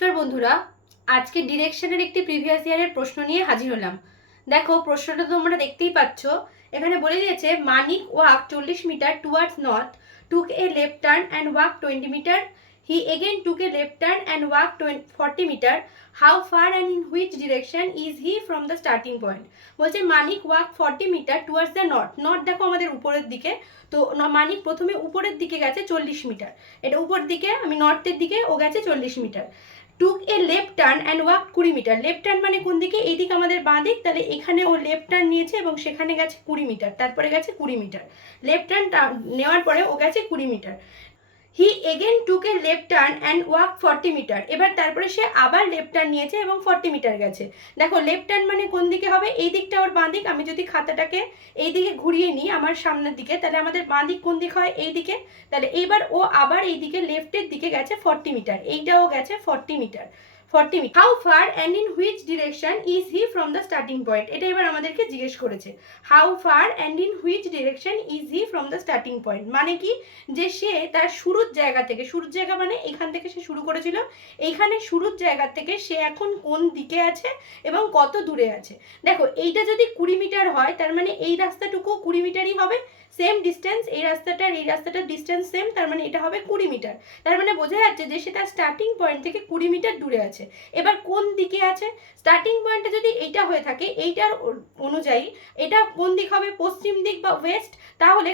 নমস্কার বন্ধুরা, আজকে ডিরেকশনের একটি প্রিভিয়াস ইয়ারের প্রশ্ন নিয়ে হাজির হলাম। দেখো প্রশ্নটা তোমরা দেখতেই পাচ্ছ। এখানে বলে দিয়েছে Manik walk 40 metre towards north, took a left turn and walk 20 metre. He again took a left turn and walk 40 metre. How far and in which direction is he from the starting point. বলছে Manik walk 40 metre towards the north. North দেখো আমাদের উপরের দিকে, তো মানিক প্রথমে উপরের দিকে গেছে 40 মিটার। এটা উপর দিকে, আমি নর্থের দিকে, ও গেছে 40 metre. Took a left turn and walk 20 metre. Left turn মানে কোন দিকে? এই দিকে আমাদের বাঁ দিক, তাহলে এখানে ও লেফট টার্ন নিয়েছে এবং সেখানে গেছে 20 মিটার, তারপরে গেছে 20 মিটার। লেফট টার্ন নেওয়ার পরে ও গেছে 20 metre. He again took a left turn and walk 40 metre. এবার তারপরে সে আবার লেফট টার্ন নিয়েছে এবং 40 মিটার গেছে। দেখো লেফট টার্ন মানে কোন দিকে হবে? এই দিকটা ওর বাঁ দিক। আমি যদি খাতাটাকে এই দিকে ঘুরিয়ে নিই আমার সামনের দিকে, তাহলে আমাদের বাঁ দিক কোন দিক হয়? এই দিকে। তাহলে এইবার ও আবার এই দিকে লেফটের দিকে গেছে 40 মিটার। এইটাও গেছে 40 metre. 40 metre. How far and in which direction is he from the starting point. এটা এবার আমাদেরকে জিজ্ঞেস করেছে। How far and in which direction is he from the starting point মানে কি? যে সে তার শুরুর জায়গা থেকে, শুরুর জায়গা মানে এখান থেকে সে শুরু করেছিল, এইখানে শুরুর জায়গা থেকে সে এখন কোন দিকে আছে এবং কত দূরে আছে। দেখো এইটা যদি 20 মিটার হয়, তার মানে এই রাস্তাটুকু 20 মিটারই হবে। সেম ডিস্টেন্স, এই রাস্তাটার ডিস্টেন্স সেম, তার মানে এটা হবে 20 মিটার। তার মানে বোঝা যাচ্ছে যে সে তার স্টার্টিং পয়েন্ট থেকে 20 মিটার দূরে আছে। এবার কোন দিকে আছে? স্টার্টিং পয়েন্টে যদি এইটা হয়ে থাকে, এইটার অনুযায়ী এটা কোন দিক হবে? পশ্চিম দিক বা ওয়েস্ট। তাহলে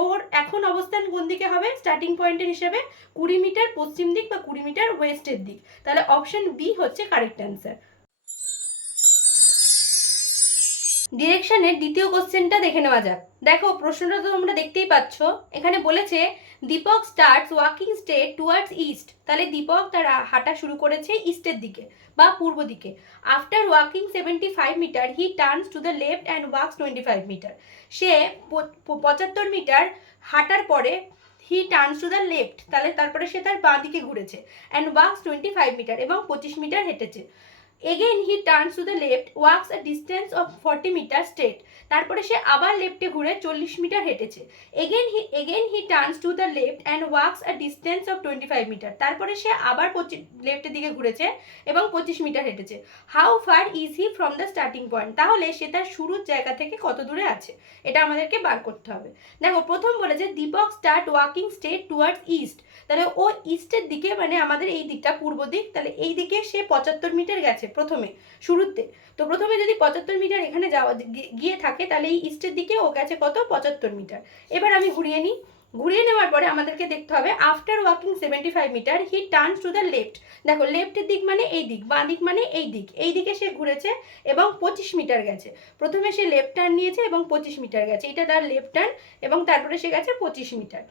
ওর এখন অবস্থান কোন দিকে হবে স্টার্টিং পয়েন্টের হিসেবে? 20 মিটার পশ্চিম দিক বা 20 মিটার ওয়েস্টের দিক। তাহলে অপশন বি হচ্ছে কারেক্ট অ্যান্সার। ডিরেকশনের দ্বিতীয় কোশ্চেনটা দেখে নেওয়া যাক। দেখো প্রশ্নটা তো তোমরা দেখতেই পাচ্ছ। এখানে বলেছে Deepak starts walking straight towards east. তাহলে দীপক তার হাঁটা শুরু করেছে ইস্টের দিকে বা পূর্ব দিকে। After walking 75 metre he turns to the left and walks 25 metre. সে 75 মিটার হাঁটার পরে he turns to the left, তাহলে তারপরে সে তার বাঁ দিকে ঘুরেছে, অ্যান্ড ওয়াক্স 25 মিটার এবং 25 মিটার হেঁটেছে। Again he turns to the left, walks a distance of 40 metre straight. তারপরে সে আবার লেফটে ঘুরে 40 মিটার হেঁটেছে। Again he turns to the left and walks a distance of 25 metre. তারপরে সে আবার লেফটের দিকে ঘুরেছে এবং 25 মিটার হেঁটেছে। How far is he from the starting point. তাহলে সে তার শুরুর জায়গা থেকে কত দূরে আছে, এটা আমাদেরকে বার করতে হবে। দেখো প্রথম বলেছে Deepak start walking straight towards east. তাহলে ও ইস্টের দিকে, মানে আমাদের এই দিকটা পূর্ব দিক, তাহলে এই দিকে সে 75 মিটার গেছে প্রথমে শুরুতে। তো প্রথমে যদি 75 মিটার এখানে গিয়ে থাকে, তাহলে এই ইস্টের দিকে ও গেছে কত? 75 মিটার। এবার আমি ঘুরিয়ে নিই। ঘুরিয়ে নেওয়ার পরে আমাদেরকে দেখতে হবে after walking 75 metre he turns to the left. দেখো লেফটের দিক মানে এই দিক, বাঁ দিক মানে এই দিক। এই দিকে সে ঘুরেছে এবং 25 মিটার গেছে। প্রথমে সে লেফট টার্ন নিয়েছে এবং 25 মিটার গেছে, এটা তার লেফট টার্ন, এবং তারপরে সে গেছে 25 metre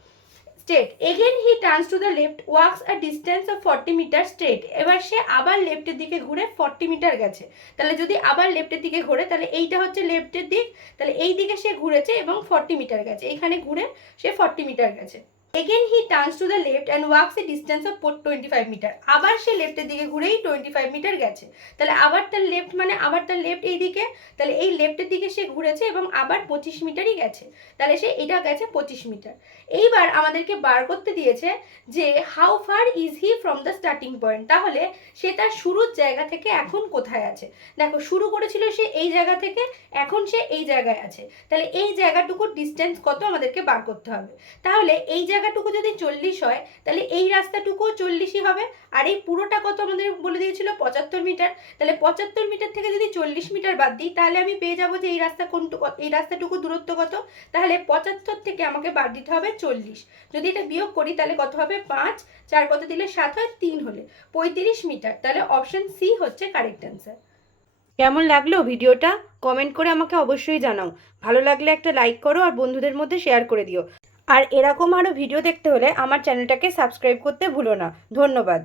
straight. Again he turns to the left, walks a distance of 40 metre straight. এবার সে আবার লেফটের দিকে ঘুরে 40 মিটার গেছে। তাহলে যদি আবার লেফটের দিকে ঘুরে, তাহলে এইটা হচ্ছে লেফটের দিক, তাহলে এই দিকে সে ঘুরেছে এবং 40 মিটার গেছে। এইখানে ঘুরে সে 40 মিটার গেছে। Again he turns to the left and walks a distance of 25 metre. আবার সে লেফটের দিকে ঘুরেই 25 মিটার গেছে। তাহলে আবার তার লেফট মানে আবার তার লেফট এই দিকে, তাহলে এই লেফটের দিকে সে ঘুরেছে এবং আবার 25 মিটারই গেছে। তাহলে সে এটা গেছে 25 মিটার। এইবার আমাদেরকে বার করতে দিয়েছে যে how far is he from the starting point. তাহলে সে তার শুরুর জায়গা থেকে এখন কোথায় আছে। দেখো শুরু করেছিল সে এই জায়গা থেকে, এখন সে এই জায়গায় আছে। তাহলে এই জায়গাটুকুর ডিস্টেন্স কত আমাদেরকে বার করতে হবে। তাহলে এই জায়গাটুকু যদি 40 হয়, তাহলে এই রাস্তাটুকুও 40ই হবে। আর এই পুরোটা কত আমাদের বলে দিয়েছিল? 75 মিটার। তাহলে 75 মিটার থেকে যদি 40 মিটার বাদ দিই, তাহলে আমি পেয়ে যাবো যে এই রাস্তাটুকু দূরত্ব কত। তাহলে 75 থেকে আমাকে বাদ দিতে হবে 40। যদি এটা বিয়োগ করি তাহলে কত হবে? 5, 4 কত দিলে 7 হয়, 3 হলে 35 মিটার। তাহলে অপশন সি হচ্ছে কারেক্ট অ্যান্সার। কেমন লাগলো ভিডিওটা? কমেন্ট করে আমাকে অবশ্যই জানাও। ভালো লাগলে একটা লাইক করো আর বন্ধুদের মধ্যে শেয়ার করে দিও। আর এরকম আরও ভিডিও দেখতে হলে আমার চ্যানেলটাকে সাবস্ক্রাইব করতে ভুলো না। ধন্যবাদ।